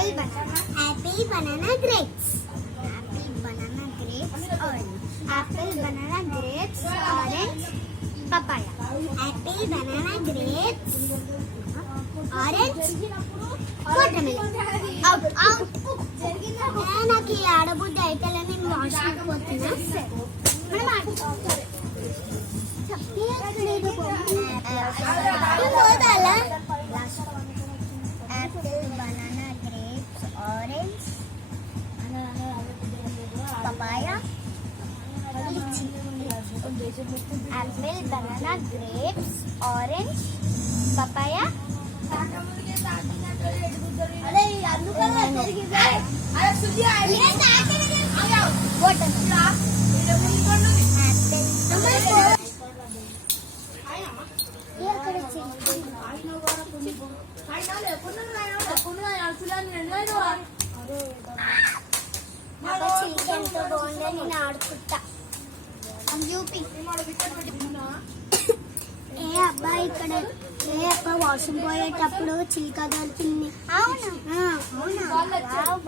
Apple, banana, grapes. Apple, banana, grapes, orange. Apple, banana, grapes, orange, papaya. Apple, banana, grapes, orange, watermelon. Out. నాకు ఈ ఆడబుడ్డ అయితే నేను washroom పోతున్నా. Apple, banana, grapes, orange, papaya, lychee. Apple, banana, grapes, orange, papaya. ఎంతో బాగుందని నేను ఆడుకుంటా. ఏ అబ్బాయి ఇక్కడ వాష్రూమ్ పోయేటప్పుడు చిలుక దొరికింది. అవునా?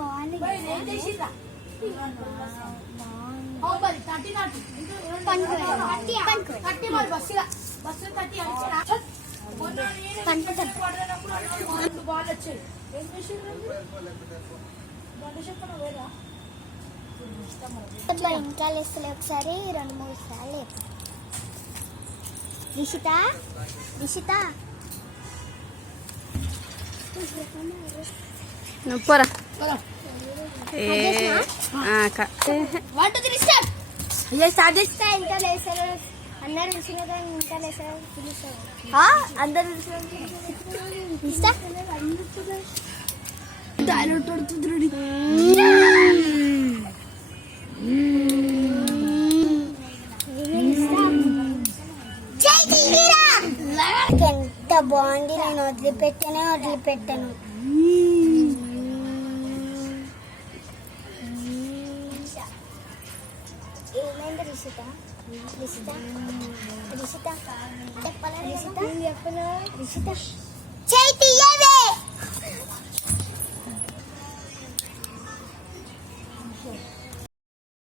బాగుంది. ఇంకా లేస్తలే ఒకసారి 2-3 సార్లు. రిషిత పోరా. స్టార్ట్ చేస్తా. ఇంకా లేసారు అందరు తెలిసిన ఇంకా లేసారు అందరు ఎంత బాగుంది. నేను వదిలిపెట్టాను. ఏమైంది రిషిత చెప్పాలా? రిషిత